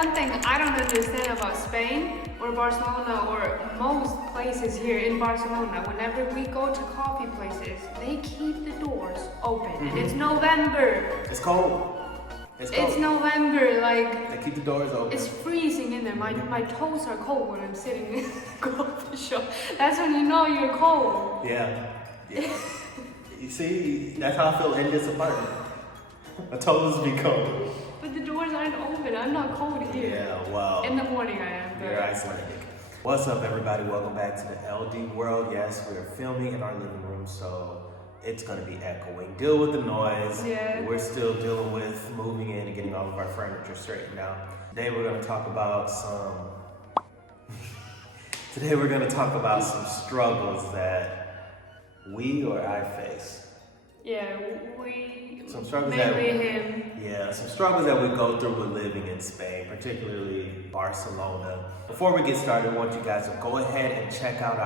one thing I don't understand about Spain or Barcelona or most places here in Barcelona. Whenever we go to coffee places, they keep the doors open. And it's November. It's cold. It's November, like they keep the doors open. it's freezing in there. My toes are cold when I'm sitting in the coffee shop. That's when you know you're cold. Yeah. You see, that's how I feel in this apartment. My toes be cold. But the doors aren't open. I'm not cold here. Yeah, well. In the morning I am. But You're Icelandic. What's up, everybody? Welcome back to the LD world. Yes, we're filming in our living room, so it's gonna be echoing. Deal with the noise. Yeah. We're still dealing with moving in and getting all of our furniture straightened out. Today we're gonna talk about some struggles that we or I face. yeah, we Some struggles mainly him. Yeah, some struggles that we go through with living in Spain, particularly Barcelona. Before we get started, I want you guys to go ahead and check out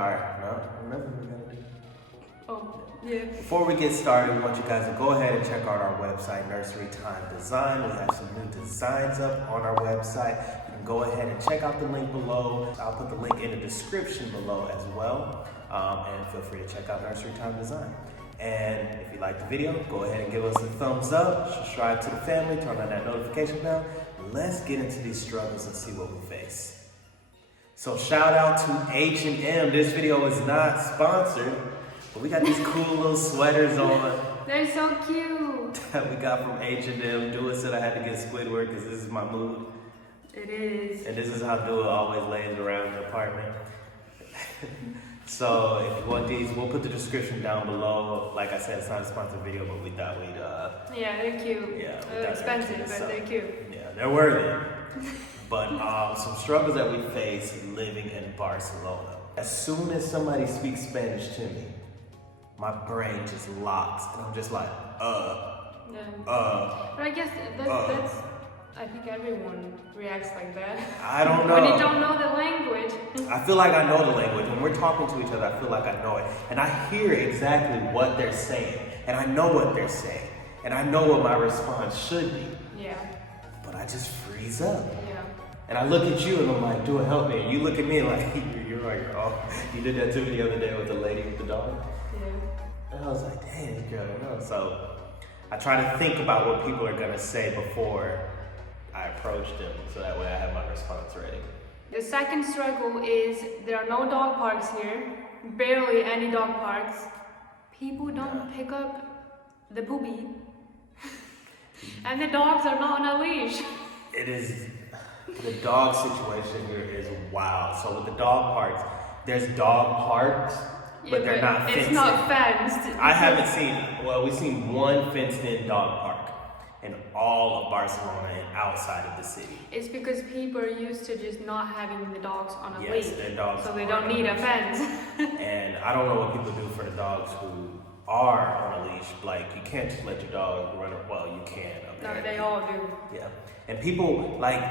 Before we get started, we want you guys to go ahead and check out our website, Nursery Time Design. We have some new designs up on our website. You can go ahead and check out the link below. I'll put the link in the description below as well. And feel free to check out Nursery Time Design. And if you like the video, go ahead and give us a thumbs up, subscribe to the family, turn on that notification bell. Let's get into these struggles and see what we face. So shout out to H&M. This video is not sponsored, but we got these cool little sweaters on. They're so cute. That we got from H&M. Dua said I had to get Squidward because this is my mood. It is. And this is how Dua always lays around the apartment. So if you want these, we'll put the description down below. Like I said, it's not a sponsored video, but we thought we'd yeah, they're cute. Yeah, They're expensive, but so, they're cute. Yeah, they're worth it. But some struggles that we face living in Barcelona. As soon as somebody speaks Spanish to me, my brain just locks, and I'm just like, But I guess that's. I think everyone reacts like that. I don't know. When you don't know the language. I feel like I know the language. When we're talking to each other, I feel like I know it. And I hear exactly what they're saying. And I know what they're saying. And I know what my response should be. Yeah. But I just freeze up. Yeah. And I look at you and I'm like, Dua, help me. And you look at me like, you're right, girl. You did that to me the other day with the lady with the dog. Yeah. And I was like, dang, girl, you know. So I try to think about what people are going to say before I approach them, so that way I have my response ready. The second struggle is there are no dog parks here, barely any dog parks. People don't pick up the poopy, and the dogs are not on a leash. It is, the dog situation here is wild. So with the dog parks, there's dog parks, but they're not fenced. It's not fenced. I haven't seen, we've seen one fenced in dog park in all of Barcelona and outside of the city. It's because people are used to just not having the dogs on a leash. Yes, their dogs. So they don't need a fence. And I don't know what people do for the dogs who are on a leash. Like, you can't just let your dog run, well, you can. No, they all do. Yeah. And people, like,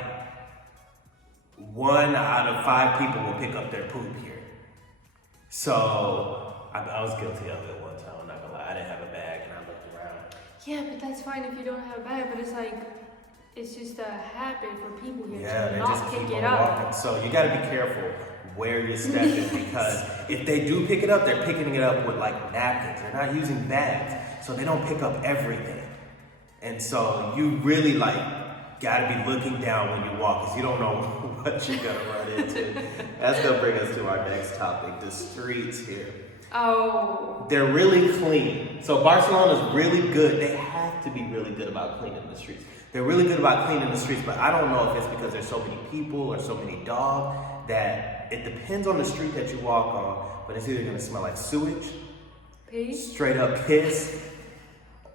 1 out of 5 people will pick up their poop here. So, I was guilty of it one time, I'm not gonna lie. I didn't have a bag and I looked around. Yeah, but that's fine if you don't have a bag, but it's like, it's just a habit for people here to They not just pick keep it on up. walking. So you gotta be careful where you're stepping because if they do pick it up, they're picking it up with like napkins. They're not using bags, so they don't pick up everything. And so you really like gotta be looking down when you walk because you don't know what you're gonna run into. That's gonna bring us to our next topic, the streets here. Oh. They're really clean. So Barcelona's really good. They have to be really good about cleaning the streets. They're really good about cleaning the streets, but I don't know if it's because there's so many people or so many dogs that it depends on the street that you walk on, but it's either gonna smell like sewage, Pee? straight up piss,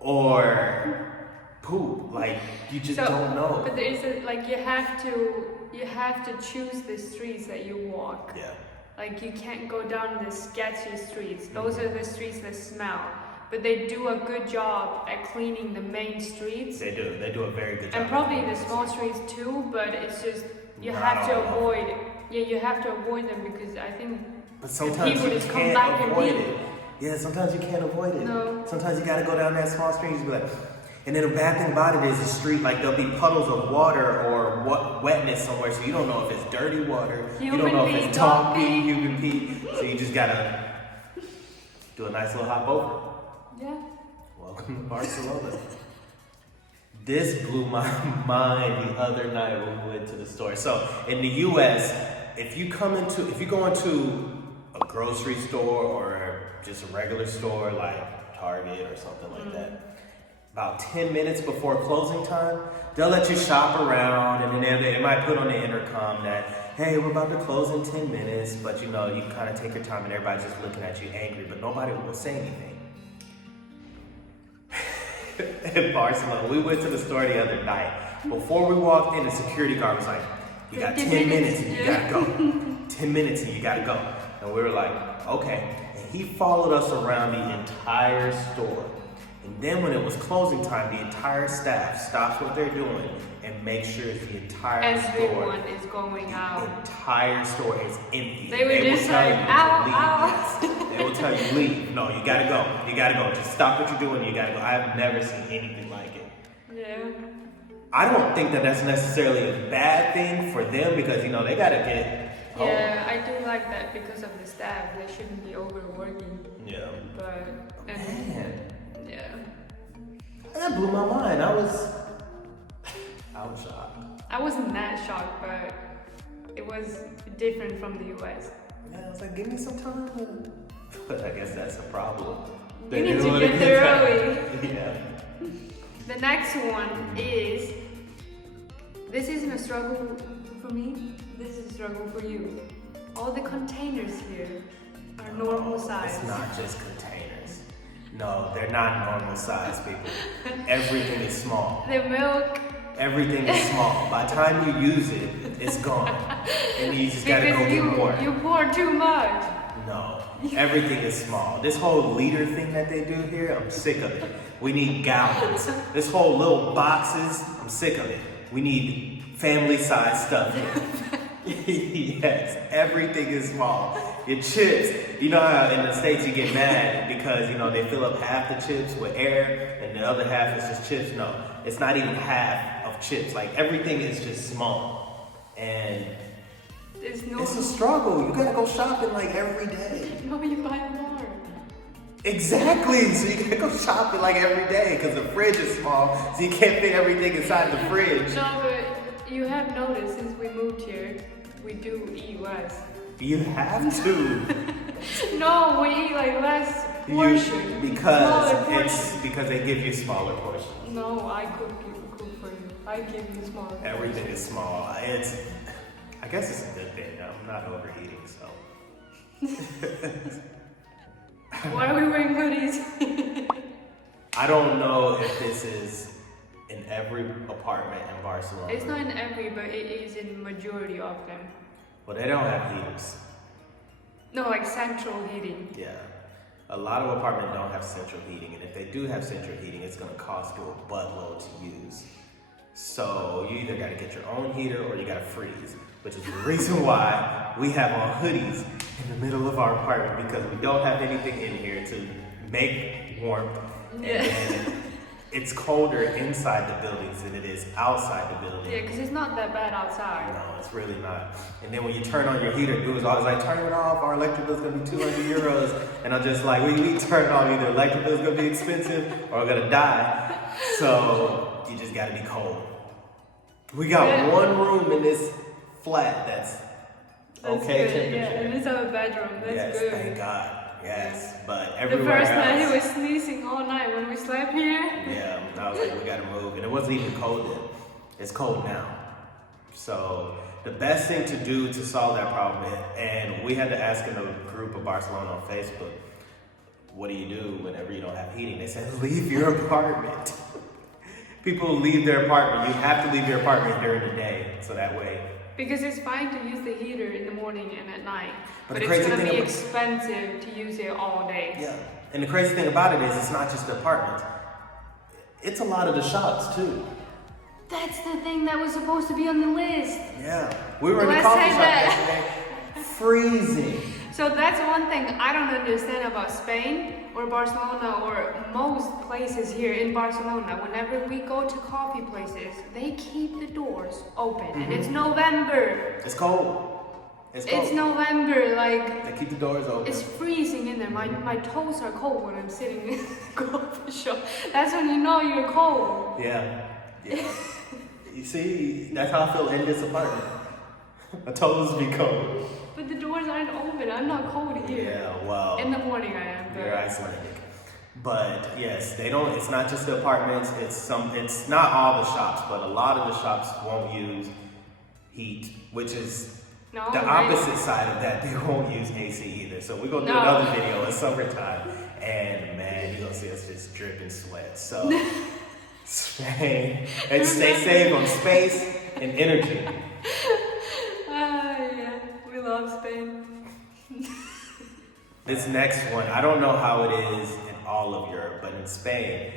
or poop. Like, you just don't know. But there is you have to choose the streets that you walk. Yeah. Like, you can't go down the sketchy streets. Those are the streets that smell. But they do a good job at cleaning the main streets. They do. They do a very good job. And probably the small streets too, but it's just, you Not have to all. avoid. Yeah, you have to avoid them because I think But sometimes people you just come can't back and avoid leave. it. Yeah, sometimes you can't avoid it. No. Sometimes you gotta go down that small street and just be like, and then the bad thing about it is the street, like there'll be puddles of water or wetness collecting it somewhere, so you don't know if it's dirty water, you Human don't know if pee, it's dog dog pee, pee. human pee. So you just gotta do a nice little hop over. Yeah. Welcome to Barcelona. This blew my mind the other night when we went to the store. So in the US, if you go into a grocery store or just a regular store like Target or something like that, about 10 minutes before closing time, they'll let you shop around, and then they might put on the intercom that, hey, we're about to close in 10 minutes, but you know, you kind of take your time and everybody's just looking at you angry, but nobody will say anything. In Barcelona, we went to the store the other night. Before we walked in, the security guard was like, you got 10 minutes and you gotta go. 10 minutes and you gotta go. And we were like, okay. And he followed us around the entire store. And then when it was closing time, the entire staff stops what they're doing and makes sure the entire Everyone is going out. The entire store is empty. They would just tell like, you to ow, leave. ow. Yes. They will tell you, leave. No, you gotta go. You gotta go. Just stop what you're doing. You gotta go. I've never seen anything like it. Yeah. I don't think that that's necessarily a bad thing for them because, you know, they gotta get home. Yeah, I do like that because of the staff. They shouldn't be overworking. Yeah. But, Man. yeah. That blew my mind. I was shocked. I wasn't that shocked, but it was different from the US. Yeah, I was like, give me some time. But I guess that's a problem. You need to get there early. Yeah. The next one is, this isn't a struggle for me, this is a struggle for you. All the containers here are normal size. It's not just containers. No, they're not normal size, people. Everything is small. The milk. Everything is small. By the time you use it, it's gone. And you just gotta go get more. You pour too much. No, everything is small. This whole liter thing that they do here, I'm sick of it. We need gallons. This whole little boxes, I'm sick of it. We need family-sized stuff here. Yes, everything is small. Your chips, you know how in the States you get mad because, you know, they fill up half the chips with air and the other half is just chips? No, it's not even half of chips. Like, everything is just small. And it's a struggle. You gotta go shopping like every day. No, you buy more. Exactly. So you gotta go shopping like every day because the fridge is small, so you can't fit everything inside the fridge. No, but you have noticed since we moved here, we do eat less. You have to. No, we eat like less portion. Because they give you smaller portions. No, I cook for you. I give you smaller portions. Everything is small. I guess it's a good thing. I'm not overeating, so. Why are we wearing hoodies? I don't know if this is in every apartment in Barcelona. It's not in every, but it is in majority of them. Well, they don't have heaters. No, like central heating. Yeah. A lot of apartments don't have central heating, and if they do have central heating, it's gonna cost you a buttload to use. So you either gotta get your own heater or you gotta freeze, which is the reason why we have on hoodies in the middle of our apartment because we don't have anything in here to make warmth. Yeah. And it's colder inside the buildings than it is outside the building. Yeah, because it's not that bad outside. No, it's really not. And then when you turn on your heater, it was always like, turn it off, our electric bill's gonna be 200 euros. And I'm just like, we turn it on, either electric bill's gonna be expensive or we're gonna die. So you just gotta be cold. We got one room in this flat that's okay good. temperature. Yeah, and it's our bedroom. That's good. Thank God. Yes, but The everywhere first night else, he was sneezing all night when we slept here. yeah, I was like, we gotta move. And it wasn't even cold then. It's cold now. So the best thing to do to solve that problem, and we had to ask in a group of Barcelona on Facebook, what do you do whenever you don't have heating? They said, leave your apartment. People leave their apartment. You have to leave your apartment during the day, so that way. Because it's fine to use the heater in the morning and at night, but the it's gonna be thing expensive to use it all day. Yeah, and the crazy thing about it is it's not just the apartments. It's a lot of the shops too. That's the thing that was supposed to be on the list. Yeah, we were in the coffee shop yesterday, freezing. So that's one thing I don't understand about Spain or Barcelona or most places here in Barcelona. Whenever we go to coffee places, they keep the doors open, and it's November. It's cold. It's November, like they keep the doors open. it's freezing in there. My toes are cold when I'm sitting in the coffee shop. That's when you know you're cold. Yeah. You see, that's how I feel in this apartment. My toes be cold. But the doors aren't open. I'm not cold here. Yeah, well. In the morning I am. You're Icelandic. But yes, they don't. It's not just the apartments. It's not all the shops, but a lot of the shops won't use heat, which is the opposite side of that. They won't use AC either. So we're gonna do another video in summertime, and man, you're gonna see us just dripping sweat. So Spain, and stay safe on space and energy. Yeah, we love Spain. This next one, I don't know how it is in all of Europe, but in Spain,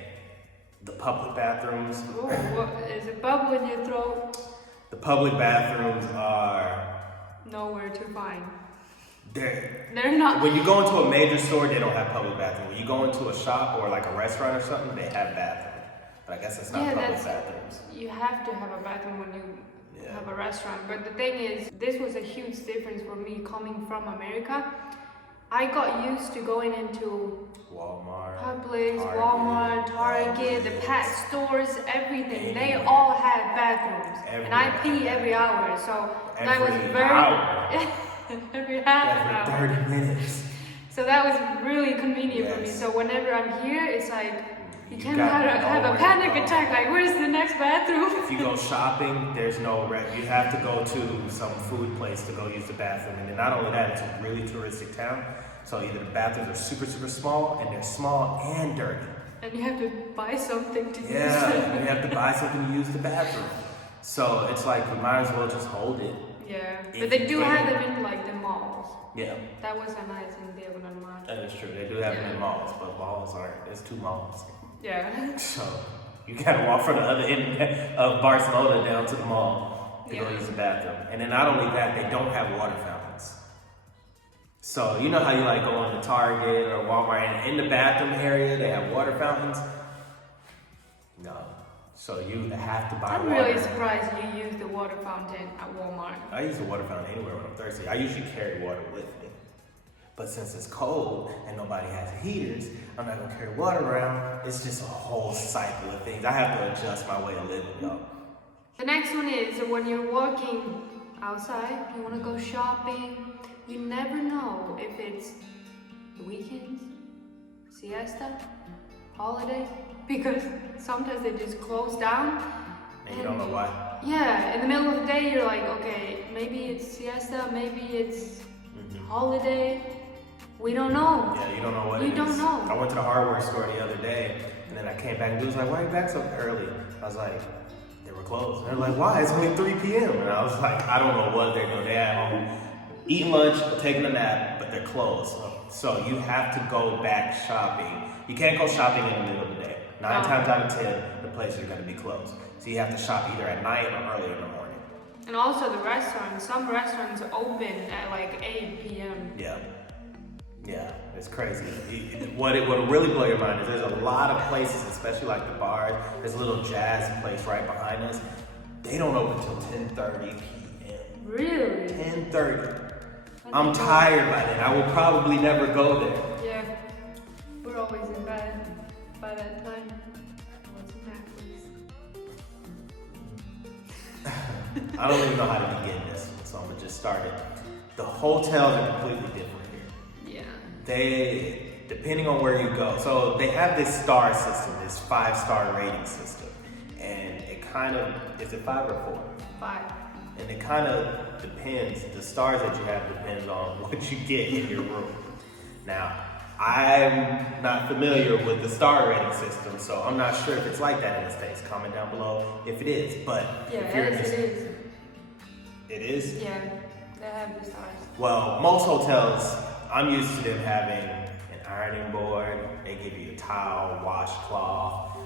the public bathrooms. Ooh, what, is it bubble in your throat? The public bathrooms are nowhere to find. They're not. When you go into a major store, they don't have public bathrooms. When you go into a shop or like a restaurant or something, they have bathrooms. But I guess it's not public bathrooms. You have to have a bathroom when you have a restaurant. But the thing is, this was a huge difference for me coming from America. I got used to going into Walmart, Publix, Walmart, Target, the pet stores, everything. They all had bathrooms. And I pee every hour, so that was every half an hour. 30 minutes. So that was really convenient for me. So whenever I'm here, it's like you can't have a panic attack. Like, where's the next bathroom? If you go shopping, there's no you have to go to some food place to go use the bathroom. And then not only that, it's a really touristic town. So either the bathrooms are super, super small, and they're small and dirty. And you have to buy something to use it. Yeah, you have to buy something to use the bathroom. So it's like you might as well just hold it. Yeah, but they do have them in like the malls. Yeah. That was a nice idea when I'm not. That is true. They do have them in malls, but malls aren't. There's 2 malls. Yeah. So you gotta walk from the other end of Barcelona down to the mall to go use the bathroom. And then not only that, they don't have water fountains. So you know how you like go into Target or Walmart and in the bathroom area they have water fountains? No. So you have to buy water. I'm really surprised you use the water fountain at Walmart. I use the water fountain anywhere when I'm thirsty. I usually carry water with me. But since it's cold and nobody has heaters, I'm not gonna carry water around. It's just a whole cycle of things. I have to adjust my way of living, though. The next one is when you're walking outside, you wanna go shopping, you never know if it's the weekends, siesta, holiday, because sometimes they just close down. And you don't know why. Yeah, in the middle of the day, you're like, okay, maybe it's siesta, maybe it's holiday. We don't know. Yeah, you don't know what it is. You don't know. I went to the hardware store the other day, and then I came back and he was like, why are you back so early? I was like, they were closed. And they're like, why? It's only 3 p.m. And I was like, I don't know what they're doing. They're at home eating lunch, taking a nap, but they're closed. So you have to go back shopping. You can't go shopping in the middle of the day. 9 times out of 10, the places are going to be closed. So you have to shop either at night or early in the morning. And also the restaurants. Some restaurants open at like 8 p.m. Yeah, it's crazy. What'll really blow your mind is there's a lot of places, especially like the bars. There's a little jazz place right behind us. They don't open till 10:30 p.m. Really? 10:30. I'm tired by then. I will probably never go there. Yeah, we're always in bed by that time. I don't even know how to begin this, so I'm gonna just start it. The hotels are completely different here. Yeah. They, depending on where you go, so they have this star system, this 5-star rating system, and it kind of, is it 5 or 4? 5. And it kind of depends, the stars that you have depends on what you get in your room. Now, I'm not familiar with the star rating system, so I'm not sure if it's like that in the States. Comment down below if it is, but if you're in it is. It is? Yeah, they have the stars. Well, most hotels, I'm used to them having an ironing board, they give you a towel, washcloth,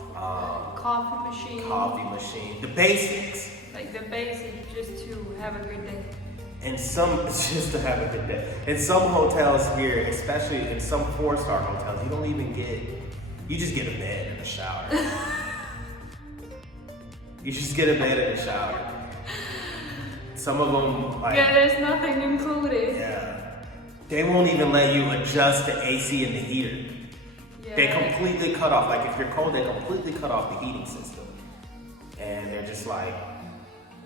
coffee machine. The basics. Like the basics just to have a good day. in some, just to have a good day. In some hotels here, especially in some 4-star hotels, you don't even get, you just get a bed and a shower. You just get a bed and a shower. Some of them, like, yeah, there's nothing included. yeah, they won't even let you adjust the AC and the heater. Yeah. They completely cut off, like if you're cold, they completely cut off the heating system. And they're just like,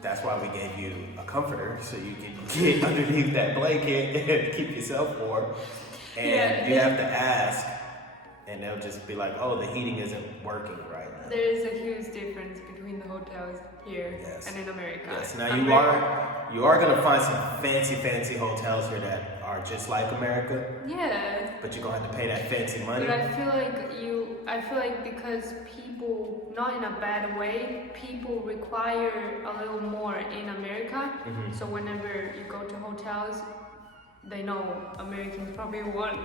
that's why we gave you a comforter, so you can get underneath that blanket and keep yourself warm. And you have to ask, and they'll just be like, oh, the heating isn't working right now. There is a huge difference between the hotels here and in America. Yes, now you are gonna find some fancy hotels here that are just like America. Yeah. But you're gonna have to pay that fancy money. But I feel like because people, not in a bad way, people require a little more in America. Mm-hmm. So whenever you go to hotels, they know Americans probably want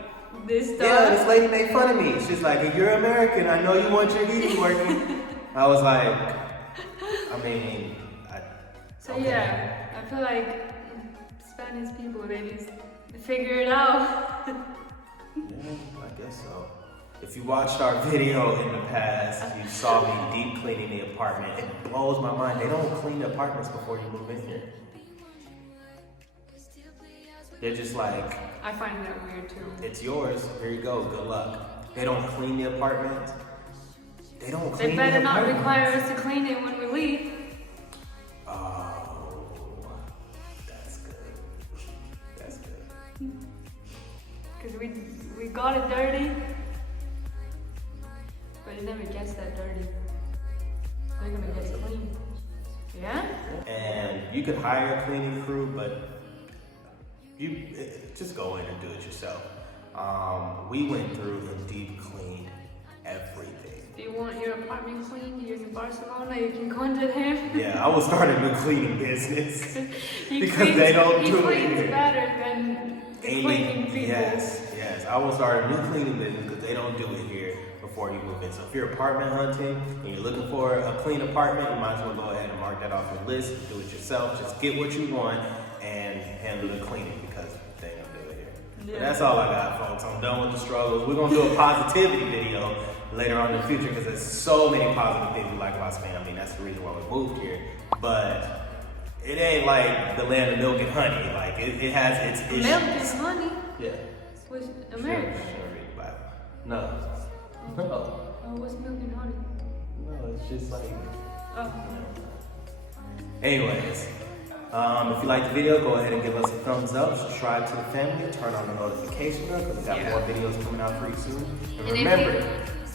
this stuff. Yeah, this lady made fun of me. She's like, if you're American, I know you want your heating working. I was like, So okay. yeah, I feel like Spanish people, they just figure it out. Yeah, I guess so. If you watched our video in the past, you saw me deep cleaning the apartment. It blows my mind. They don't clean the apartments before you move in here. They're just like, I find that weird too. it's yours. Here you go. Good luck. They don't clean the apartment. They don't clean They better the not apartment. require us to clean it when we leave. Oh, that's good. That's good. Because we got it dirty, but it never gets that dirty. They're gonna get it clean. Yeah? And you could hire a cleaning crew, but you just go in and do it yourself. We went through and deep cleaned everything. Do you want your apartment cleaned? You're in Barcelona, you can contact him. Yeah, I was starting a new cleaning business He because cleans, they don't he do it cleans here. better than the cleaning people. Yes. I will start a new cleaning business because they don't do it here before you move in. So if you're apartment hunting and you're looking for a clean apartment, you might as well go ahead and mark that off your list. Do it yourself. Just get what you want and handle the cleaning because they don't do it here. But that's all I got, folks. I'm done with the struggles. We're gonna do a positivity video later on in the future because there's so many positive things we like about Spain. I mean, that's the reason why we moved here. But it ain't like the land of milk and honey. Like it has its issues. Milk and honey Yeah. was American. Sure, read the Bible. No. Oh, what's milk and honey? No, it's just like. Oh. Anyways, if you like the video, go ahead and give us a thumbs up. Subscribe to the family. Turn on the notification bell because we got more videos coming out pretty soon. And remember.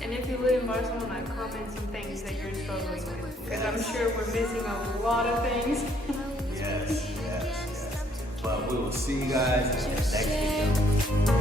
And if you live in Barcelona, comment some things that you're struggling with. Because I'm sure we're missing a lot of things. Yes. But we will see you guys in the next video.